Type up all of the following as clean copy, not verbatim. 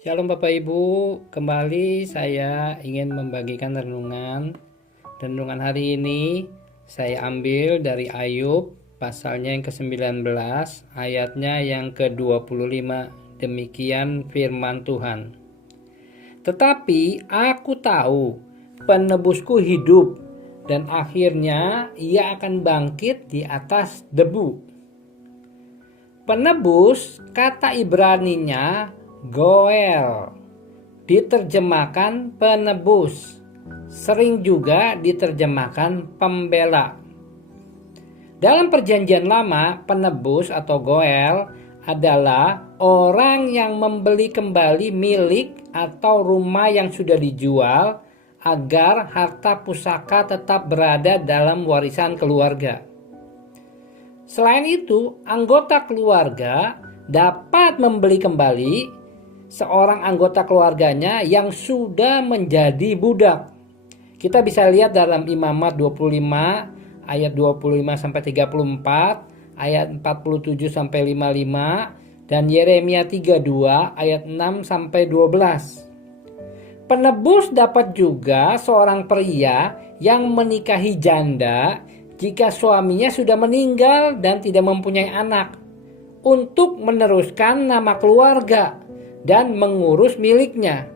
Shalom Bapak Ibu, kembali saya ingin membagikan renungan hari ini. Saya ambil dari Ayub pasalnya yang ke-19, ayatnya yang ke-25. Demikian firman Tuhan. Tetapi aku tahu penebusku hidup, dan akhirnya ia akan bangkit di atas debu. Penebus, kata Ibraninya Goel, diterjemahkan penebus, sering juga diterjemahkan pembela. Dalam perjanjian lama, penebus atau Goel adalah orang yang membeli kembali milik atau rumah yang sudah dijual agar harta pusaka tetap berada dalam warisan keluarga. Selain itu, anggota keluarga dapat membeli kembali seorang anggota keluarganya yang sudah menjadi budak. Kita bisa lihat dalam Imamat 25 ayat 25 sampai 34, ayat 47 sampai 55, dan Yeremia 32 ayat 6 sampai 12. Penebus dapat juga seorang pria yang menikahi janda jika suaminya sudah meninggal dan tidak mempunyai anak, untuk meneruskan nama keluarga dan mengurus miliknya.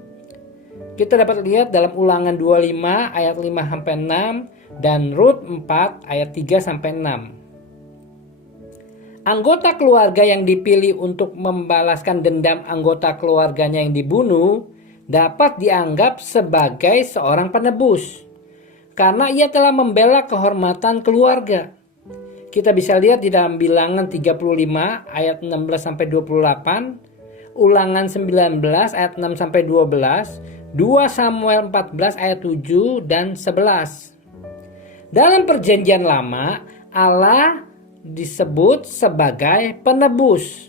Kita dapat lihat dalam Ulangan 25 ayat 5 sampai 6 dan Rut 4 ayat 3 sampai 6. Anggota keluarga yang dipilih untuk membalaskan dendam anggota keluarganya yang dibunuh dapat dianggap sebagai seorang penebus karena ia telah membela kehormatan keluarga. Kita bisa lihat di dalam Bilangan 35 ayat 16 sampai 28, Ulangan 19 ayat 6 sampai 12, 2 Samuel 14 ayat 7 dan 11. Dalam perjanjian lama, Allah disebut sebagai penebus,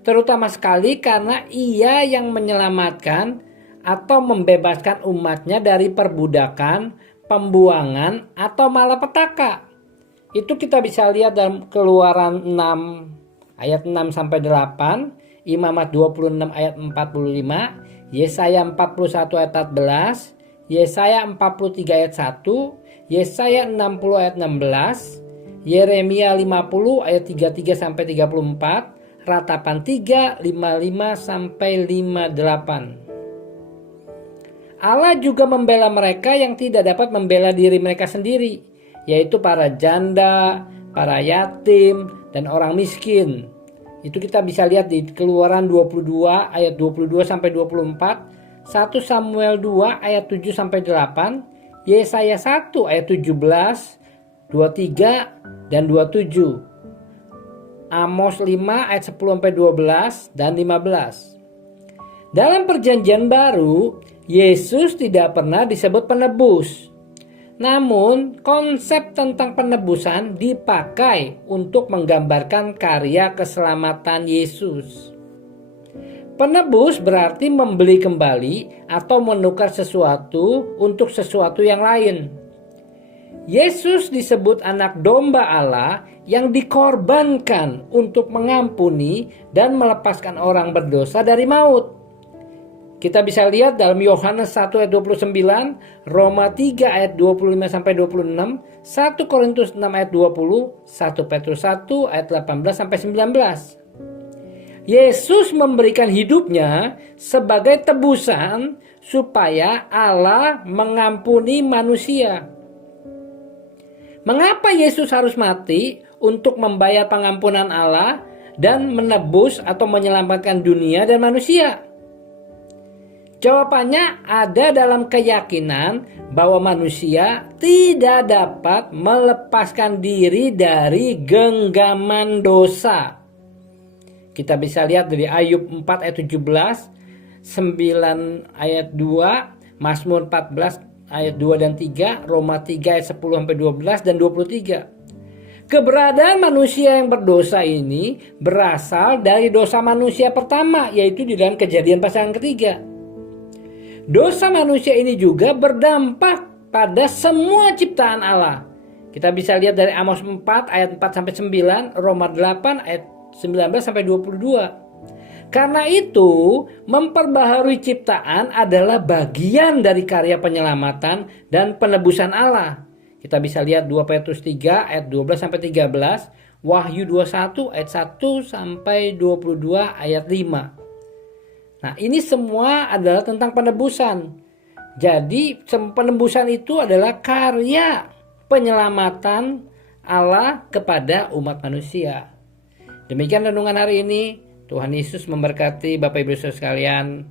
terutama sekali karena ia yang menyelamatkan atau membebaskan umatnya dari perbudakan, pembuangan, atau malapetaka. Itu kita bisa lihat dalam Keluaran 6 ayat 6 sampai 8, Imamat 26 ayat 45, Yesaya 41 ayat 14, Yesaya 43 ayat 1, Yesaya 60 ayat 16, Yeremia 50 ayat 33 sampai 34, Ratapan 3 55 sampai 58. Allah juga membela mereka yang tidak dapat membela diri mereka sendiri, yaitu para janda, para yatim, dan orang miskin. Itu kita bisa lihat di Keluaran 22 ayat 22 sampai 24, 1 Samuel 2 ayat 7 sampai 8, Yesaya 1 ayat 17, 23 dan 27. Amos 5 ayat 10 sampai 12 dan 15. Dalam perjanjian baru, Yesus tidak pernah disebut penebus. Namun, konsep tentang penebusan dipakai untuk menggambarkan karya keselamatan Yesus. Penebus berarti membeli kembali atau menukar sesuatu untuk sesuatu yang lain. Yesus disebut anak domba Allah yang dikorbankan untuk mengampuni dan melepaskan orang berdosa dari maut. Kita bisa lihat dalam Yohanes 1 ayat 29, Roma 3 ayat 25 sampai 26, 1 Korintus 6 ayat 20, 1 Petrus 1 ayat 18 sampai 19. Yesus memberikan hidupnya sebagai tebusan supaya Allah mengampuni manusia. Mengapa Yesus harus mati untuk membayar pengampunan Allah dan menebus atau menyelamatkan dunia dan manusia? Jawabannya ada dalam keyakinan bahwa manusia tidak dapat melepaskan diri dari genggaman dosa. Kita bisa lihat dari Ayub 4 ayat 17, 9 ayat 2, Mazmur 14 ayat 2 dan 3, Roma 3 ayat 10 sampai 12 dan 23. Keberadaan manusia yang berdosa ini berasal dari dosa manusia pertama, yaitu di dalam Kejadian pasal yang ketiga. Dosa manusia ini juga berdampak pada semua ciptaan Allah. Kita bisa lihat dari Amos 4 ayat 4 sampai 9, Roma 8 ayat 19 sampai 22. Karena itu, memperbaharui ciptaan adalah bagian dari karya penyelamatan dan penebusan Allah. Kita bisa lihat 2 Petrus 3 ayat 12 sampai 13, Wahyu 21 ayat 1 sampai 22 ayat 5. Nah, ini semua adalah tentang penebusan. Jadi, penebusan itu adalah karya penyelamatan Allah kepada umat manusia. Demikian renungan hari ini. Tuhan Yesus memberkati Bapak Ibu Saudara sekalian.